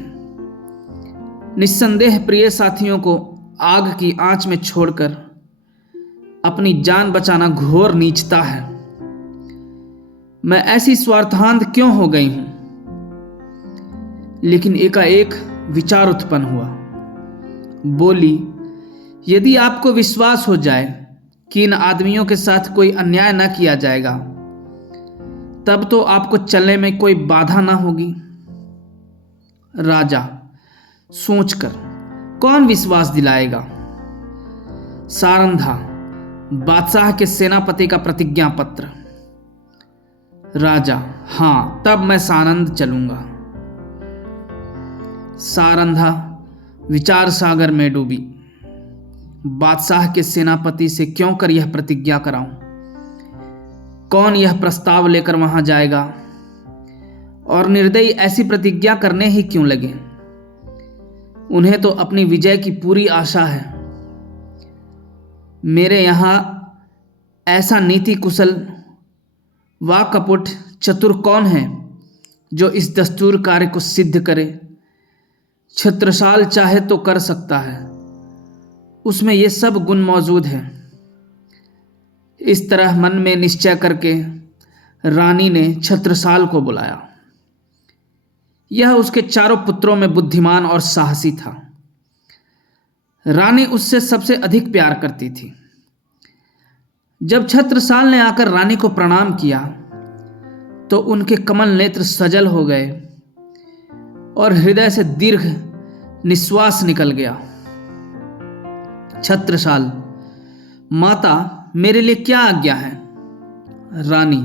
निस्संदेह प्रिय साथियों को आग की आंच में छोड़कर अपनी जान बचाना घोर नीचता है। मैं ऐसी स्वार्थांध क्यों हो गई हूं? लेकिन एकाएक विचार उत्पन्न हुआ। बोली, यदि आपको विश्वास हो जाए कि इन आदमियों के साथ कोई अन्याय न किया जाएगा, तब तो आपको चलने में कोई बाधा ना होगी। राजा, सोचकर कौन विश्वास दिलाएगा? सारंधा, बादशाह के सेनापति का प्रतिज्ञा पत्र। राजा, हां, तब मैं सानंद चलूंगा। सारंधा विचार सागर में डूबी। बादशाह के सेनापति से क्यों कर यह प्रतिज्ञा कराऊं? कौन यह प्रस्ताव लेकर वहां जाएगा? और निर्दयी ऐसी प्रतिज्ञा करने ही क्यों लगे? उन्हें तो अपनी विजय की पूरी आशा है। मेरे यहां ऐसा नीति कुशल व कपट चतुर कौन है जो इस दस्तूर कार्य को सिद्ध करे? छत्रसाल चाहे तो कर सकता है, उसमें ये सब गुण मौजूद हैं। इस तरह मन में निश्चय करके रानी ने छत्रसाल को बुलाया। यह उसके चारों पुत्रों में बुद्धिमान और साहसी था। रानी उससे सबसे अधिक प्यार करती थी। जब छत्रसाल ने आकर रानी को प्रणाम किया तो उनके कमल नेत्र सजल हो गए और हृदय से दीर्घ निश्वास निकल गया। छत्रसाल, माता, मेरे लिए क्या आज्ञा है? रानी,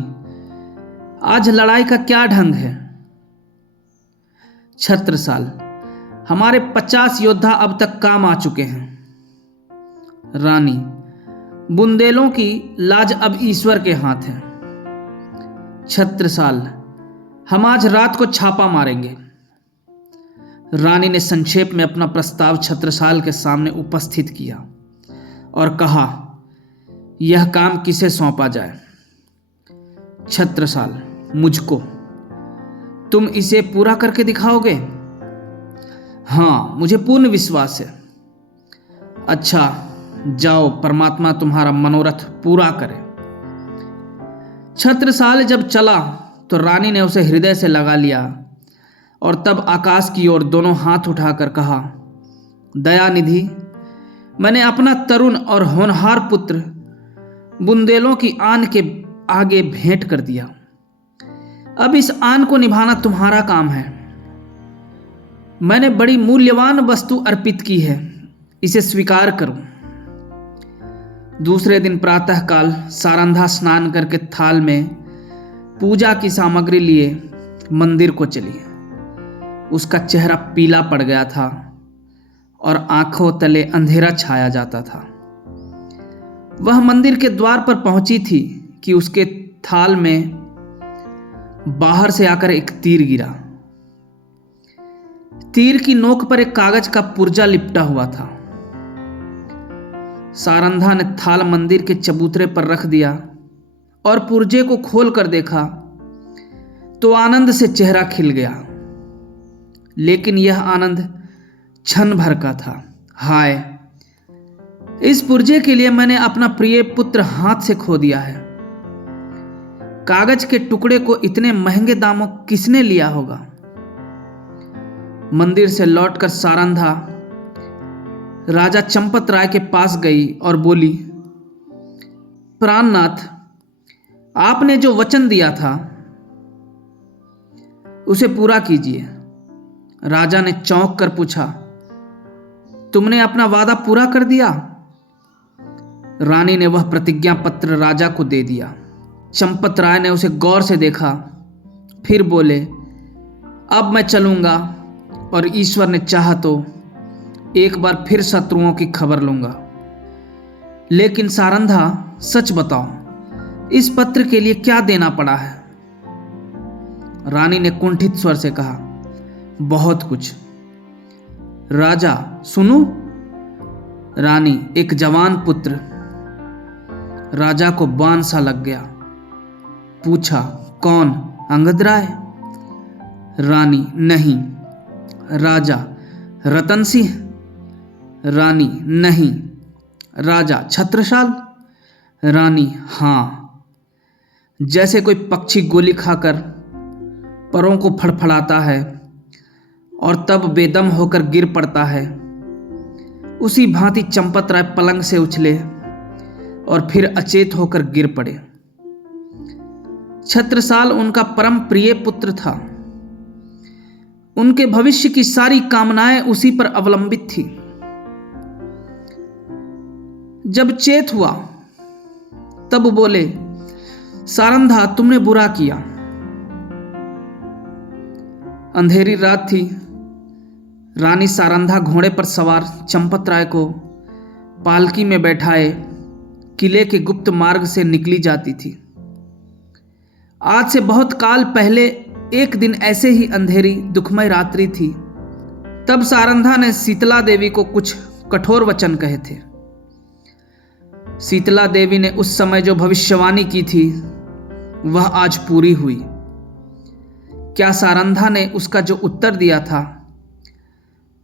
आज लड़ाई का क्या ढंग है? छत्रसाल, हमारे 50 योद्धा अब तक काम आ चुके हैं। रानी, बुंदेलों की लाज अब ईश्वर के हाथ है। छत्रसाल, हम आज रात को छापा मारेंगे। रानी ने संक्षेप में अपना प्रस्ताव छत्रसाल के सामने उपस्थित किया और कहा, यह काम किसे सौंपा जाए? छत्रसाल, मुझको। तुम इसे पूरा करके दिखाओगे? हां, मुझे पूर्ण विश्वास है। अच्छा, जाओ, परमात्मा तुम्हारा मनोरथ पूरा करे। छत्रसाल जब चला तो रानी ने उसे हृदय से लगा लिया और तब आकाश की ओर दोनों हाथ उठाकर कहा, दयानिधि, मैंने अपना तरुण और होनहार पुत्र बुंदेलों की आन के आगे भेंट कर दिया। अब इस आन को निभाना तुम्हारा काम है। मैंने बड़ी मूल्यवान वस्तु अर्पित की है, इसे स्वीकार करो। दूसरे दिन प्रातःकाल सारंधा स्नान करके थाल में पूजा की सामग्री लिए मंदिर को चली। उसका चेहरा पीला पड़ गया था और आंखों तले अंधेरा छाया जाता था। वह मंदिर के द्वार पर पहुंची थी कि उसके थाल में बाहर से आकर एक तीर गिरा। तीर की नोक पर एक कागज का पुर्जा लिपटा हुआ था। सारंधा ने थाल मंदिर के चबूतरे पर रख दिया और पुर्जे को खोल कर देखा तो आनंद से चेहरा खिल गया। लेकिन यह आनंद क्षण भर का था। हाय, इस पुर्जे के लिए मैंने अपना प्रिय पुत्र हाथ से खो दिया है। कागज के टुकड़े को इतने महंगे दामों किसने लिया होगा। मंदिर से लौटकर सारंधा राजा चंपत राय के पास गई और बोली, प्राणनाथ, आपने जो वचन दिया था उसे पूरा कीजिए। राजा ने चौंक कर पूछा, तुमने अपना वादा पूरा कर दिया? रानी ने वह प्रतिज्ञा पत्र राजा को दे दिया। चंपत राय ने उसे गौर से देखा, फिर बोले, अब मैं चलूंगा और ईश्वर ने चाहा तो एक बार फिर शत्रुओं की खबर लूंगा। लेकिन सारंधा, सच बताओ, इस पत्र के लिए क्या देना पड़ा है? रानी ने कुंठित स्वर से कहा, बहुत कुछ। राजा, सुनो। रानी, एक जवान पुत्र। राजा को बाण सा लग गया। पूछा, कौन? अंगद राय? रानी, नहीं। राजा, रतन सिंह? रानी, नहीं। राजा, छत्रसाल? रानी, हाँ। जैसे कोई पक्षी गोली खाकर परों को फड़फड़ाता है और तब बेदम होकर गिर पड़ता है, उसी भांति चंपत राय पलंग से उछले और फिर अचेत होकर गिर पड़े। छत्रसाल उनका परम प्रिय पुत्र था। उनके भविष्य की सारी कामनाएं उसी पर अवलंबित थी। जब चेत हुआ तब बोले, सारंधा, तुमने बुरा किया। अंधेरी रात थी। रानी सारंधा घोड़े पर सवार चंपत राय को पालकी में बैठाए किले के गुप्त मार्ग से निकली जाती थी। आज से बहुत काल पहले एक दिन ऐसे ही अंधेरी दुखमय रात्रि थी। तब सारंधा ने शीतला देवी को कुछ कठोर वचन कहे थे। शीतला देवी ने उस समय जो भविष्यवाणी की थी वह आज पूरी हुई। क्या सारंधा ने उसका जो उत्तर दिया था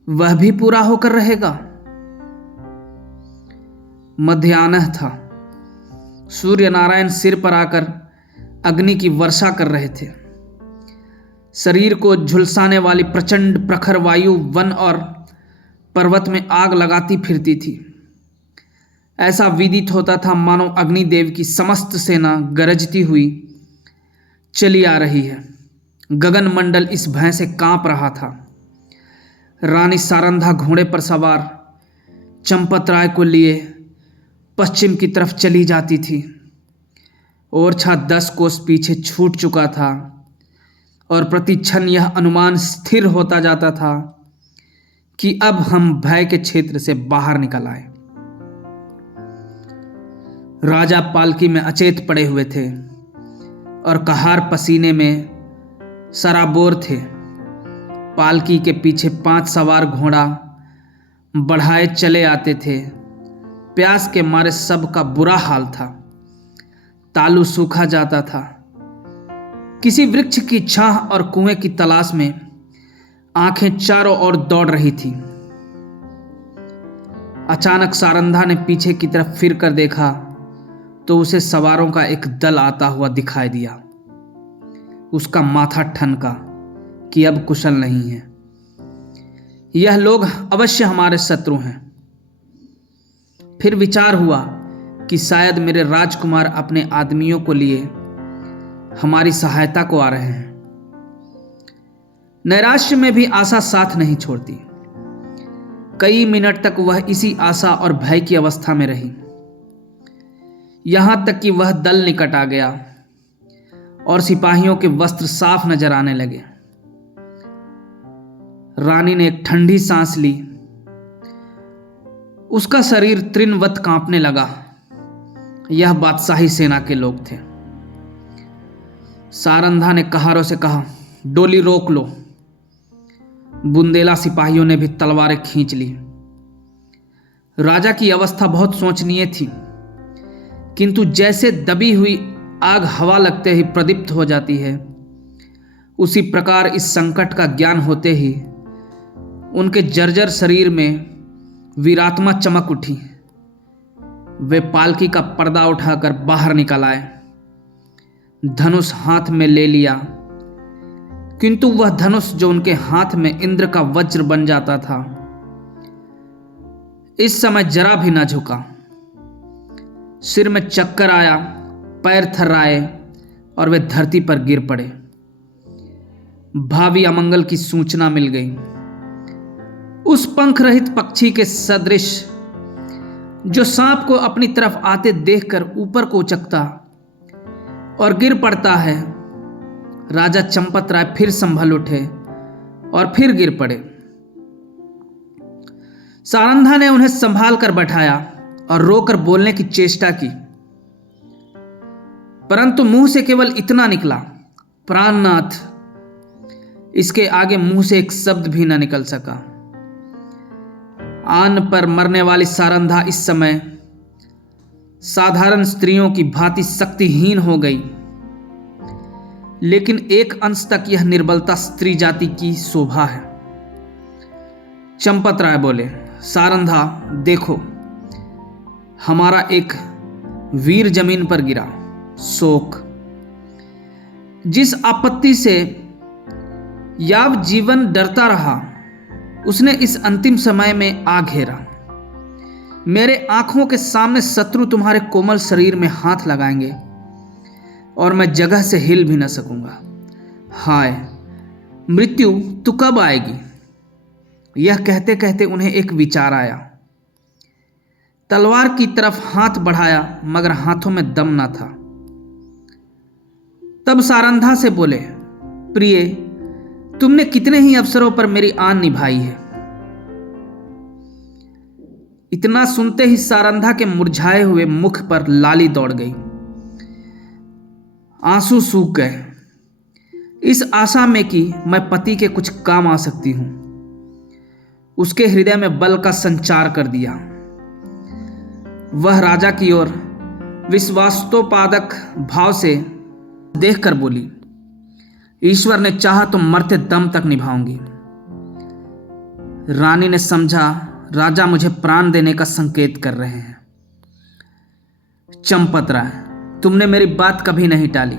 वह भी पूरा होकर रहेगा? मध्याह्न था। सूर्य नारायण सिर पर आकर अग्नि की वर्षा कर रहे थे। शरीर को झुलसाने वाली प्रचंड प्रखर वायु वन और पर्वत में आग लगाती फिरती थी। ऐसा विदित होता था मानो अग्निदेव की समस्त सेना गरजती हुई चली आ रही है। गगन मंडल इस भय से कांप रहा था। रानी सारंधा घोड़े पर सवार चंपत राय को लिए पश्चिम की तरफ चली जाती थी। ओरछा 10 कोस पीछे छूट चुका था और प्रति क्षण यह अनुमान स्थिर होता जाता था कि अब हम भय के क्षेत्र से बाहर निकल आए। राजा पालकी में अचेत पड़े हुए थे और कहार पसीने में सराबोर थे। पालकी के पीछे 5 सवार घोड़ा बढ़ाए चले आते थे। प्यास के मारे सबका बुरा हाल था। तालू सूखा जाता था। किसी वृक्ष की छाह और कुएं की तलाश में आंखें चारों ओर दौड़ रही थी। अचानक सारंधा ने पीछे की तरफ फिर कर देखा तो उसे सवारों का एक दल आता हुआ दिखाई दिया। उसका माथा ठनका कि अब कुशल नहीं है। यह लोग अवश्य हमारे शत्रु हैं। फिर विचार हुआ कि शायद मेरे राजकुमार अपने आदमियों को लिए हमारी सहायता को आ रहे हैं। नैराश्य में भी आशा साथ नहीं छोड़ती। कई मिनट तक वह इसी आशा और भय की अवस्था में रही, यहां तक कि वह दल निकट आ गया और सिपाहियों के वस्त्र साफ नजर आने लगे। रानी ने एक ठंडी सांस ली। उसका शरीर तृणवत कांपने लगा। यह बादशाही सेना के लोग थे। सारंधा ने कहारों से कहा, डोली रोक लो। बुंदेला सिपाहियों ने भी तलवारें खींच ली। राजा की अवस्था बहुत शोचनीय थी, किंतु जैसे दबी हुई आग हवा लगते ही प्रदीप्त हो जाती है, उसी प्रकार इस संकट का ज्ञान होते ही उनके जर्जर शरीर में वीरात्मा चमक उठी। वे पालकी का पर्दा उठाकर बाहर निकल आए, धनुष हाथ में ले लिया, किंतु वह धनुष जो उनके हाथ में इंद्र का वज्र बन जाता था, इस समय जरा भी न झुका। सिर में चक्कर आया, पैर थर्राए और वे धरती पर गिर पड़े। भावी अमंगल की सूचना मिल गई। उस पंख रहित पक्षी के सदृश जो सांप को अपनी तरफ आते देखकर ऊपर को उचकता और गिर पड़ता है, राजा चंपत राय फिर संभल उठे और फिर गिर पड़े। सारंधा ने उन्हें संभाल कर बैठाया और रोकर बोलने की चेष्टा की, परंतु मुंह से केवल इतना निकला, प्राणनाथ। इसके आगे मुंह से एक शब्द भी न निकल सका। आन पर मरने वाली सारंधा इस समय साधारण स्त्रियों की भांति शक्तिहीन हो गई, लेकिन एक अंश तक यह निर्बलता स्त्री जाति की शोभा है। चंपत राय बोले, सारंधा देखो, हमारा एक वीर जमीन पर गिरा। शोक, जिस आपत्ति से याव जीवन डरता रहा, उसने इस अंतिम समय में आ घेरा। मेरे आंखों के सामने शत्रु तुम्हारे कोमल शरीर में हाथ लगाएंगे और मैं जगह से हिल भी न सकूंगा। हाय मृत्यु, तू कब आएगी? यह कहते कहते उन्हें एक विचार आया। तलवार की तरफ हाथ बढ़ाया, मगर हाथों में दम न था। तब सारंधा से बोले, प्रिय, तुमने कितने ही अवसरों पर मेरी आन निभाई है। इतना सुनते ही सारंधा के मुरझाए हुए मुख पर लाली दौड़ गई, आंसू सूख गए, इस आशा में कि मैं पति के कुछ काम आ सकती हूं। उसके हृदय में बल का संचार कर दिया। वह राजा की ओर विश्वासोत्पादक भाव से देखकर बोली, ईश्वर ने चाहा तो मरते दम तक निभाऊंगी। रानी ने समझा राजा मुझे प्राण देने का संकेत कर रहे हैं। चंपत राय, तुमने मेरी बात कभी नहीं टाली।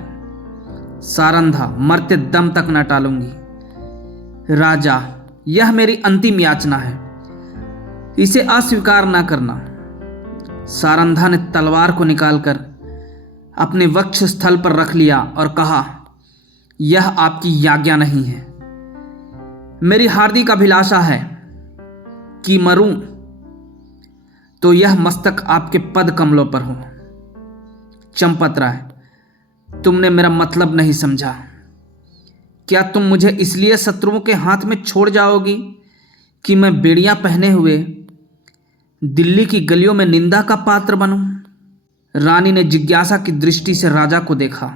सारंधा, मरते दम तक न टालूंगी। राजा, यह मेरी अंतिम याचना है, इसे अस्वीकार न करना। सारंधा ने तलवार को निकालकर अपने वक्ष स्थल पर रख लिया और कहा, यह आपकी आज्ञा नहीं है। मेरी हार्दिक अभिलाषा है कि मरूं तो यह मस्तक आपके पद कमलों पर हो। चंपत राय, तुमने मेरा मतलब नहीं समझा। क्या तुम मुझे इसलिए शत्रुओं के हाथ में छोड़ जाओगी कि मैं बेड़ियां पहने हुए दिल्ली की गलियों में निंदा का पात्र बनूं? रानी ने जिज्ञासा की दृष्टि से राजा को देखा।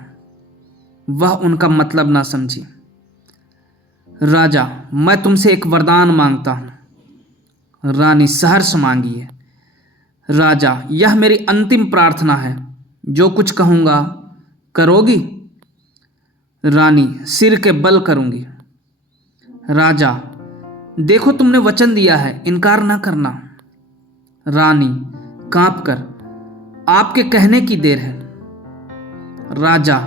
वह उनका मतलब ना समझी। राजा, मैं तुमसे एक वरदान मांगता हूं। रानी, सहर्ष मांगिए। राजा, यह मेरी अंतिम प्रार्थना है, जो कुछ कहूंगा करोगी? रानी, सिर के बल करूंगी। राजा, देखो तुमने वचन दिया है, इनकार ना करना। रानी कांपकर, आपके कहने की देर है। राजा,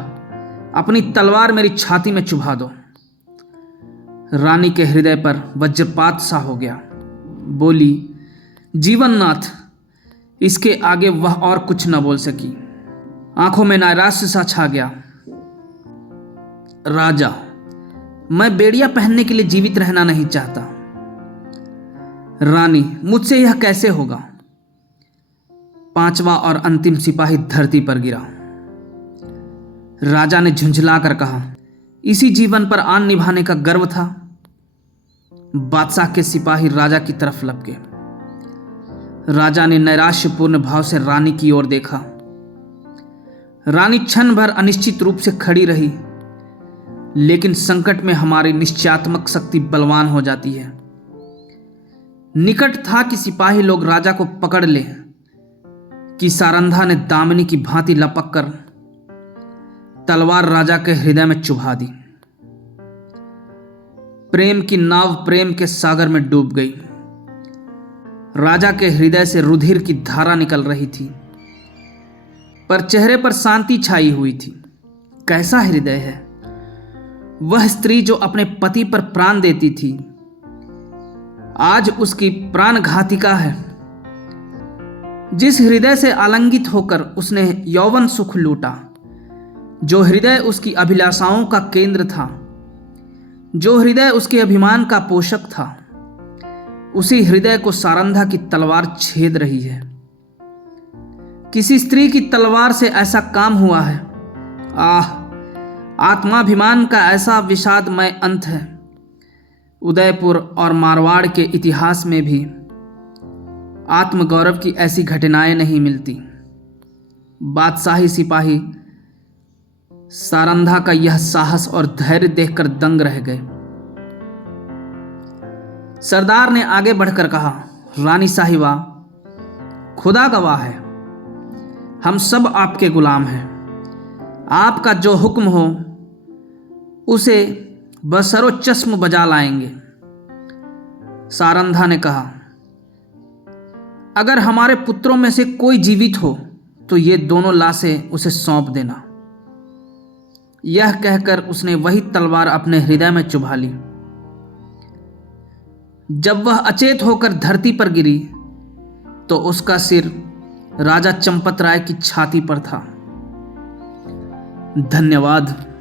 अपनी तलवार मेरी छाती में चुभा दो। रानी के हृदय पर वज्रपात सा हो गया। बोली, जीवननाथ। इसके आगे वह और कुछ न बोल सकी। आंखों में नैराश्य सा छा गया। राजा, मैं बेड़िया पहनने के लिए जीवित रहना नहीं चाहता। रानी, मुझसे यह कैसे होगा? पांचवा और अंतिम सिपाही धरती पर गिरा। राजा ने झुंझलाकर कहा, इसी जीवन पर आन निभाने का गर्व था। बादशाह के सिपाही राजा की तरफ लपके। राजा ने नैराश्यपूर्ण भाव से रानी की ओर देखा। रानी क्षण भर अनिश्चित रूप से खड़ी रही, लेकिन संकट में हमारी निश्चयात्मक शक्ति बलवान हो जाती है। निकट था कि सिपाही लोग राजा को पकड़ ले कि सारंधा ने दामिनी की भांति लपक कर तलवार राजा के हृदय में चुभा दी। प्रेम की नाव प्रेम के सागर में डूब गई। राजा के हृदय से रुधिर की धारा निकल रही थी, पर चेहरे पर शांति छाई हुई थी। कैसा हृदय है वह स्त्री जो अपने पति पर प्राण देती थी, आज उसकी प्राण घातिका है। जिस हृदय से आलिंगित होकर उसने यौवन सुख लूटा, जो हृदय उसकी अभिलाषाओं का केंद्र था, जो हृदय उसके अभिमान का पोषक था, उसी हृदय को सारंधा की तलवार छेद रही है। किसी स्त्री की तलवार से ऐसा काम हुआ है। आह, आत्माभिमान का ऐसा विषादमय अंत है। उदयपुर और मारवाड़ के इतिहास में भी आत्मगौरव की ऐसी घटनाएं नहीं मिलती। बादशाही सिपाही सारंधा का यह साहस और धैर्य देखकर दंग रह गए। सरदार ने आगे बढ़कर कहा, रानी साहिबा, खुदा गवाह है, हम सब आपके गुलाम हैं। आपका जो हुक्म हो उसे बसरो चश्म बजा लाएंगे। सारंधा ने कहा, अगर हमारे पुत्रों में से कोई जीवित हो तो ये दोनों लाशें उसे सौंप देना। यह कहकर उसने वही तलवार अपने हृदय में चुभा ली। जब वह अचेत होकर धरती पर गिरी तो उसका सिर राजा चंपत राय की छाती पर था। धन्यवाद।